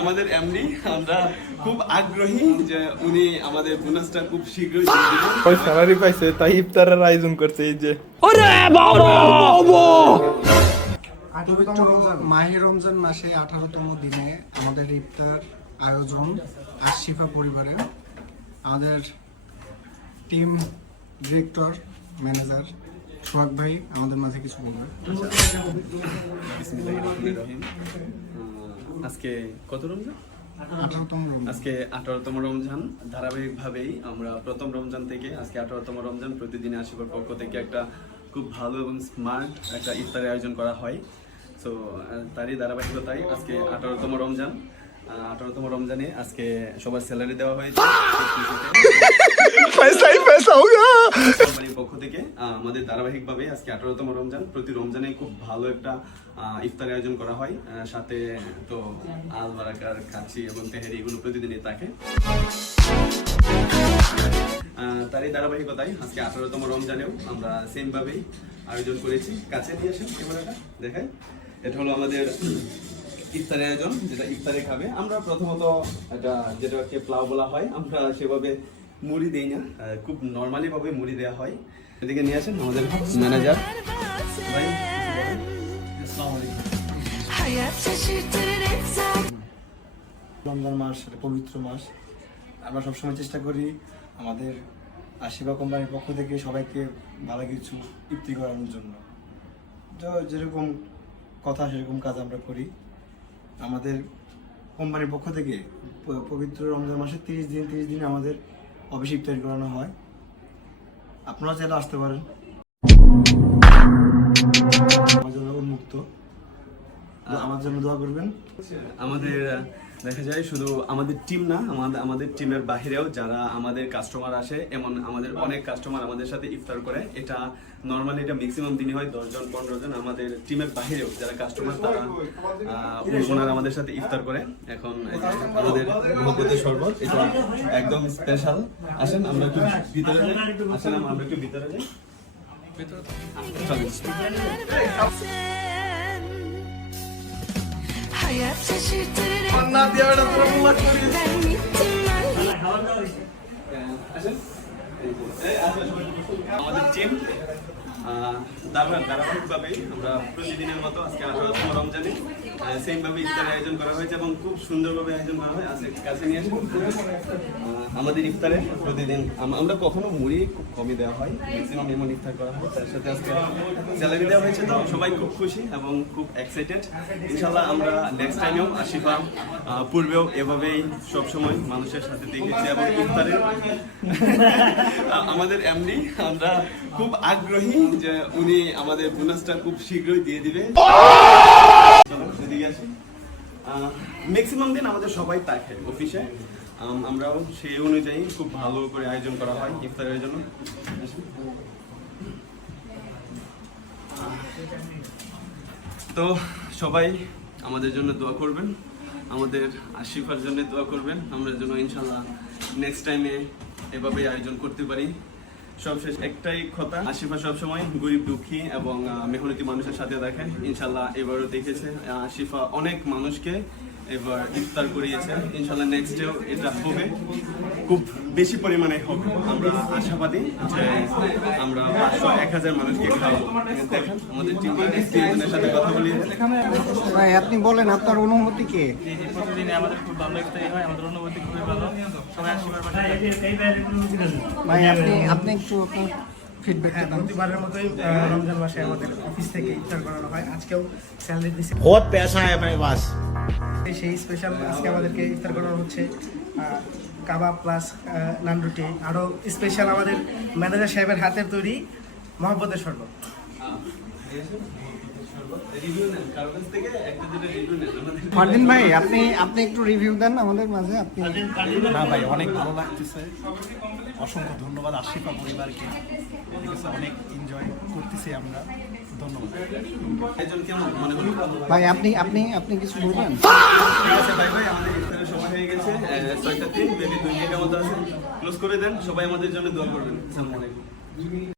আমাদের এমডি আমরা খুব আগ্রহী যে উনি আমাদের বোনাসটা খুব শীঘ্রই দিয়ে দিবেন। ওই স্যালারি পাইছে তাই ইফতারের আয়োজন করছে এই যে। মাহে রমজান মাসে 18তম দিনে আমাদের ইফতার আয়োজন আশিফা পরিবারে আমাদের টিম ডিরেক্টর ম্যানেজার সোহাগ ভাই আমাদের মাঝে কিছু বলবেন। বিসমিল্লাহিররহমানিররহিম। আজকে কত রমজান? 18তম রমজান। আজকে 18তম রমজান। ধারাবাহিকভাবেই আমরা প্রথম রমজান থেকে আজকে 18তম রমজান প্রতিদিন আশিফার পক্ষ থেকে একটা খুব ভালো এবং স্মার্ট একটা ইফতারের আয়োজন করা হয়। সো তারই ধারাবাহিকতায় আজকে 18তম রমজান। 18তম রমজানে আজকে সবার স্যালারি দেওয়া হয়েছে কোম্পানির পক্ষ থেকে। আমাদের ধারাবাহিকভাবে আজকে 18তম রমজান, প্রতি রমজানে খুব ভালো একটা ইফতারের আয়োজন করা হয়। সাথে তো আল বারাকার কাচ্চি এবং তেহারি এগুলো প্রতিদিনই থাকে। তারই ধারাবাহিকতায় আজকে 18তম রমজানেও আমরা সেম ভাবেই আয়োজন করেছি। কাছে নিয়ে আসেন ক্যামেরাটা দেখাই। এটা হলো আমাদের ইফতারের আয়োজন, যেটা ইফতারে খাবে। আমরা প্রথমত এটা যেটাকে প্লাউ বলা হয়, আমরা সেভাবে মুড়ি দেই না, খুব নর্মালি ভাবে মুড়ি দেওয়া হয়। এদিকে নিয়ে আসেন আমাদের ম্যানেজার ভাই। আসসালামু আলাইকুম। রমজান মাস একটা পবিত্র মাস। আমরা সবসময় চেষ্টা করি আমাদের আশিফা কোম্পানির পক্ষ থেকে সবাইকে ভালো কিছু ইফতি করানোর জন্য। তো যেরকম কথা সেরকম কাজ আমরা করি। আমাদের কোম্পানির পক্ষ থেকে পবিত্র রমজান মাসে 30 দিন আমাদের অফিস ইফতারি করানো হয়। আপনারা চাইলে আসতে পারেন, আমার জন্য উন্মুক্ত। আমার জন্য দোয়া করবেন। আমাদের দেখা যায় শুধু আমাদের টিম না, আমাদের টিমের বাহিরেও যারা আমাদের কাস্টমার আসে, এমন আমাদের অনেক কাস্টমার আমাদের সাথে ইফতার করে। এটা নর্মালি এটা ম্যাক্সিমাম দিনই হয় 10 জন 15 জন। আমাদের টিমের বাহিরেও যারা কাস্টমার তারা ওনারা আমাদের সাথে ইফতার করে। এখন আমাদের মহব্বতের শরবত, এটা একদম স্পেশাল। আসেন আমরা একটু ভিতরে যাই, আসেন আমরা একটু ভিতরে যাই। আমাদের টিম ধারাবাহিকভাবেই আমরা প্রতিদিনের মতো আজকে 18তম রমজানে সেম ভাবে ইফতারের আয়োজন করা হয়েছে এবং খুব সুন্দরভাবে আয়োজন করা হয়। আজকে কাছে নিয়ে আসেন আমাদের ইফতারে প্রতিদিন আমরা কখনো মুড়ি খুব কমই দেওয়া হয়, ম্যাক্সিমাম এমন ইফতার করা হয়। তার সাথে আজকে স্যালারি দেওয়া হয়েছে, তো সবাই খুব খুশি এবং খুব এক্সাইটেড। ইনশাল্লাহ আমরা নেক্সট টাইমেও আশিফা পূর্বেও এভাবেই সবসময় মানুষের সাথে দেখেছি এবং ইফতারে আমাদের এমডি আমরা খুব আগ্রহী যে উনি আমাদের বোনাসটা খুব শীঘ্রই দিয়ে দিবে। ম্যাক্সিমাম দিন আমাদের সবাই থাকে অফিসে, আমরাও সেই অনুযায়ী খুব ভালো করে আয়োজন করা হয় ইফতারের জন্য। তো সবাই আমাদের জন্য দোয়া করবেন, আমাদের আশিফার জন্য দোয়া করবেন, আমরা যেন ইনশাল্লাহ নেক্সট টাইমে এভাবেই আয়োজন করতে পারি। সবশেষ একটাই কথা, আশিফা সবসময় গরিব দুঃখী এবং মেহনতি মানুষের সাথে দেখে। ইনশাল্লাহ এবারও দেখেছে আশিফা অনেক মানুষকে এবার ইফতার করিয়েছে। ইনশাল্লাহ নেক্সট ডেও এটা হবে, খুব বেশি পরিমাণে হবে। আমরা আশাবাদী যে আমরা 500-1000 মানুষকে খাওয়াবো। দেখেন আমাদের টিমের সাথে কথা বলি। ভাই আপনি বলেন আপনার অনুভূতি কি? প্রতিদিনে আমাদের খুব ভালো ইফতারি হয়, আমাদের অনুভূতি খুবই ভালো। সবাই আশীর্বাদ পাঠায়। ভাই আপনি একটু ফিডব্যাক দেন। প্রতিবারের মতোই রমজান মাসে আমাদের অফিস থেকে ইফতার করানো হয়। আজকেও স্যালারি দিচ্ছে, बहुत पैसा है मेरे पास। সেই স্পেশাল আজকে আমাদেরকে ইফতার করানো হচ্ছে কাবাব প্লাস নান রুটি। আরও স্পেশাল আমাদের ম্যানেজার সাহেবের হাতের তৈরি মহব্বতের শরবত। ফারদিন ভাই আপনি একটু রিভিউ দেন আমাদের মাঝে। আপনি না ভাই, অনেক ভালো লাগতেছে। অসংখ্য ধন্যবাদ আশিফা পরিবারকে, ঠিক আছে? অনেক এনজয় করতেছি আমরা, ধন্যবাদ ভাই আপনি কিছু বলবেন? ভাই আমাদের ইফতারের সময় হয়ে গেছে, 6টা 3 বেবি 2 মিনিটের মতো আছে, ক্লোজ করে দেন। সবাই আমাদের জন্য দোয়া করবেন। আসসালামু আলাইকুম।